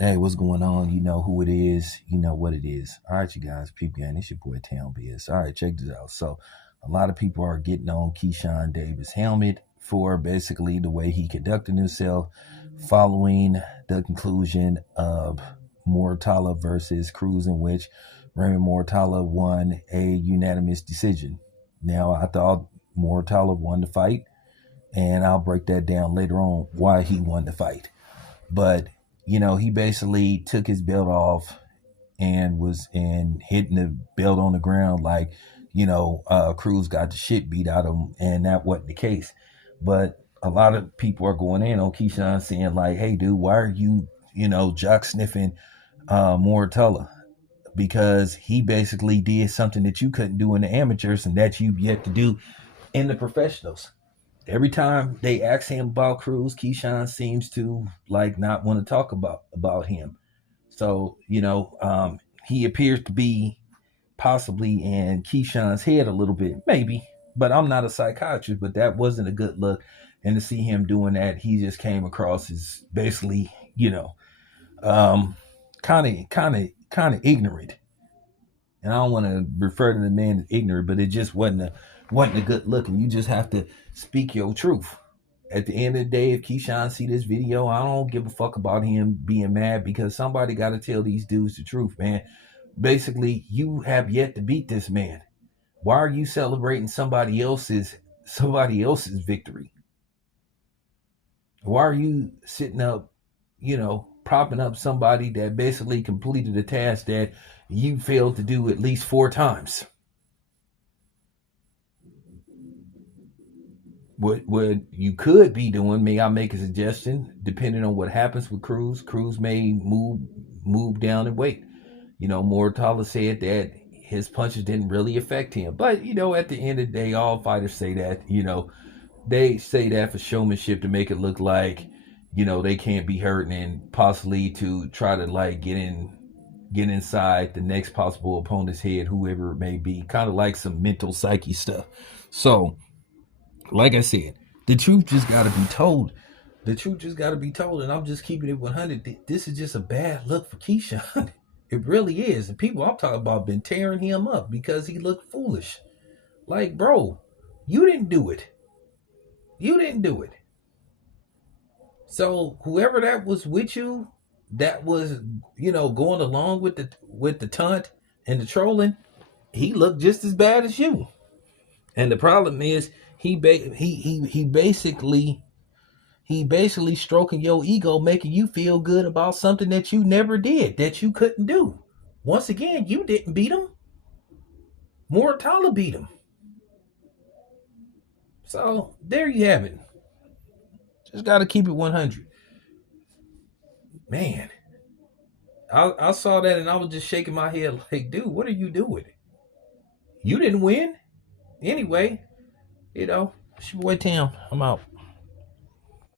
Hey, what's going on? You know who it is. You know what it is. All right, you guys, peep gang. It's your boy Town Biz. All right, check this out. So, a lot of people are getting on Keyshawn Davis' helmet for basically the way he conducted himself following the conclusion of Mortala versus Cruz, in which Raymond Mortala won a unanimous decision. Now, I thought Mortala won the fight, and I'll break that down later on why he won the fight. But he basically took his belt off and was hitting the belt on the ground like, Cruz got the shit beat out of him, and that wasn't the case. But a lot of people are going in on Keyshawn saying like, hey dude, why are you, jock sniffing Moratella? Because he basically did something that you couldn't do in the amateurs and that you've yet to do in the professionals. Every time they ask him about Cruz, Keyshawn seems to like not want to talk about him. So he appears to be possibly in Keyshawn's head a little bit, maybe. But I'm not a psychiatrist, but that wasn't a good look. And to see him doing that, he just came across as basically, um, kind of ignorant. And I don't want to refer to the man as ignorant, but it just wasn't a good look. And you just have to speak your truth. At the end of the day, if Keyshawn see this video, I don't give a fuck about him being mad, because somebody got to tell these dudes the truth, man. Basically, you have yet to beat this man. Why are you celebrating somebody else's victory? Why are you sitting up, propping up somebody that basically completed a task that you failed to do at least 4 times? What you could be doing, may I make a suggestion, depending on what happens with Cruz. Cruz may move down in weight. Mortala said that his punches didn't really affect him. But, at the end of the day, all fighters say that, they say that for showmanship, to make it look like, they can't be hurt, and possibly to try to like get inside the next possible opponent's head, whoever it may be, kind of like some mental psyche stuff. So, like I said, the truth just got to be told. The truth just got to be told, and I'm just keeping it 100. This is just a bad look for Keyshawn. It really is. And people I'm talking about been tearing him up because he looked foolish. Like, bro, you didn't do it. You didn't do it. So whoever that was with you, that was, going along with the taunt and the trolling, he looked just as bad as you. And the problem is he basically stroking your ego, making you feel good about something that you never did, that you couldn't do. Once again, you didn't beat him. Mortala beat him. So there you have it. Just got to keep it 100. Man, I saw that and I was just shaking my head like, dude, what are you doing? You didn't win. Anyway, it's your boy Tim. I'm out.